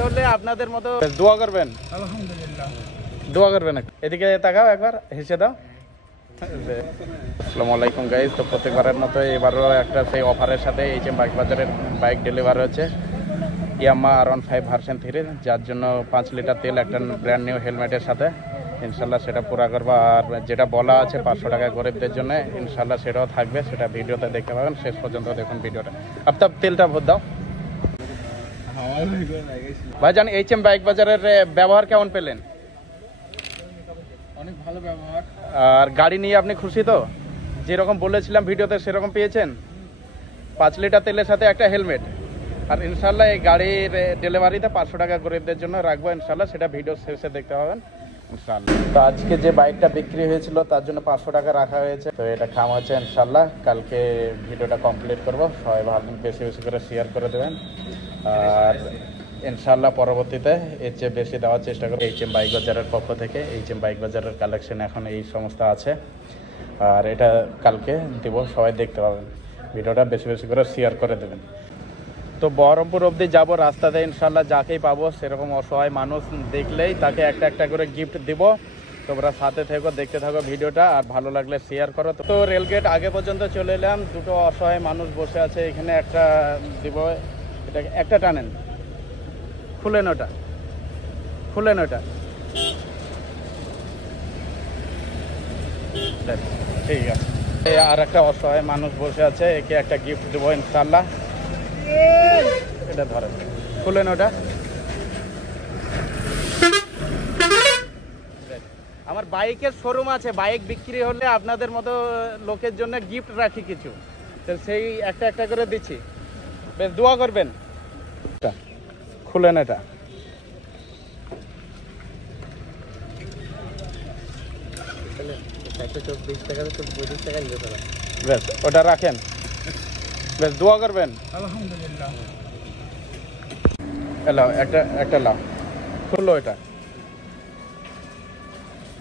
করলে আপনাদের মতো দোয়া করবেন, আলহামদুলিল্লাহ দোয়া করবেন। এদিকে তাকাও একবার, হেসে দাও। আসসালামু আলাইকুম গাইস। তো প্রত্যেকবারের মতো এবারও একটা সেই অফারের সাথে এইচএম বাইক বাজারের বাইক ডেলিভারি হচ্ছে ইয়ামাহা R15 ভার্সন 3, যার জন্য 5 লিটার তেল, একটা ব্র্যান্ড নিউ হেলমেটের সাথে ইনশাল্লাহ সেটা পুরা করবো। আর যেটা বলা আছে 500 টাকা গরিবদের জন্য, ইনশাল্লাহ সেটাও থাকবে, সেটা ভিডিওতে দেখতে পাবেন। শেষ পর্যন্ত দেখুন ভিডিওটা। আপনার তেলটা ভোট দাও ভাইজান। এইচএম বাইক বাজারের ব্যবহার কেমন পেলেন? অনেক ভালো ব্যবহার। আর গাড়ি নিয়ে আপনি খুশি তো? যেরকম বলেছিলাম ভিডিওতে সেরকম পেয়েছেন? 5 লিটার তেলের সাথে একটা হেলমেট। আর ইনশাল্লাহ এই গাড়ির ডেলিভারিতে 500 টাকা গরিবদের জন্য রাখবো ইনশাল্লাহ, সেটা ভিডিও শেষে দেখতে পাবেন ইনশাল্লাহ। তো আজকে যে বাইকটা বিক্রি হয়েছিল তার জন্য 500 টাকা রাখা হয়েছে। তো এটা খাম হচ্ছে ইনশাল্লাহ, কালকে ভিডিওটা কমপ্লিট করবো। সবাই ভালো বেশি বেশি করে শেয়ার করে দেবেন। আর ইনশাল্লাহ পরবর্তীতে এর চেয়ে বেশি দেওয়ার চেষ্টা করবো। এইচএম বাইক বাজারের পক্ষ থেকে এইচএম বাইক বাজারের কালেকশন এখন এই সমস্ত আছে, আর এটা কালকে দিব, সবাই দেখতে পাবেন। ভিডিওটা বেশি বেশি করে শেয়ার করে দেবেন। তো বহরমপুর অবধি যাবো, রাস্তাতে ইনশাল্লাহ যাকেই পাবো সেরকম অসহায় মানুষ দেখলেই তাকে একটা একটা করে গিফট দিব। তোমরা সাথে থেকো, দেখতে থাকো ভিডিওটা, আর ভালো লাগলে শেয়ার করো। তো রেলগেট আগে পর্যন্ত চলে এলাম, দুটো অসহায় মানুষ বসে আছে এখানে, একটা দিব। এটা একটা টানেন, খুলেন ওটা, খুলেন ওটা, ঠিক আছে। আর একটা অসহায় মানুষ বসে আছে, একে একটা গিফট দেবো ইনশাল্লাহ। এটা ধরেন, খুলেন ওটা। আমার বাইকের শোরুম আছে, বাইক বিক্রি হলে আপনাদের মতো লোকের জন্য গিফট রাখি কিছু, তো সেই একটা একটা করে দিচ্ছি, বেশ দোয়া করবেন। খুলেন এটা, বেশ ওটা রাখেন, বেশ দোয়া করবেন আলহামদুলিল্লাহ। হ্যালো, একটা একটা লাও, খুললো এটা,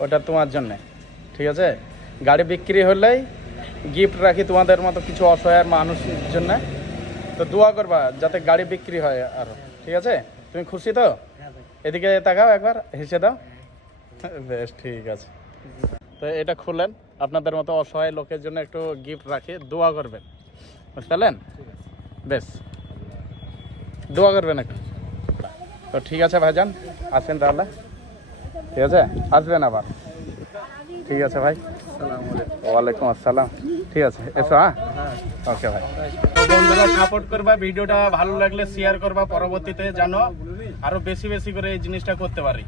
ওটা তোমার জন্যে, ঠিক আছে? গাড়ি বিক্রি হলেই গিফট রাখি তোমাদের মতো কিছু অসহায় মানুষের জন্য। তো দোয়া করবা যাতে গাড়ি বিক্রি হয় আরো, ঠিক আছে? তুমি খুশি তো? এদিকে তাকাও একবার, হেসে দাও, বেশ ঠিক আছে। তো এটা খুলেন, আপনাদের মতো অসহায় লোকের জন্য একটু গিফট রাখি, দোয়া করবেন, বুঝলেন? বেশ দোয়া করবেন একটু। তো ঠিক আছে ভাইজান, আসেন তাহলে, ঠিক আছে? আসবেন আবার, ঠিক আছে ভাই। ওয়ালাইকুম আসসালাম, ঠিক আছে, এসো। হ্যাঁ, ওকে ভাই। বন্ধুরা সাপোর্ট করবা, ভিডিওটা ভালো লাগলে শেয়ার করবা, পরবর্তীতে যেন আরো বেশি বেশি করে এই জিনিসটা করতে পারি।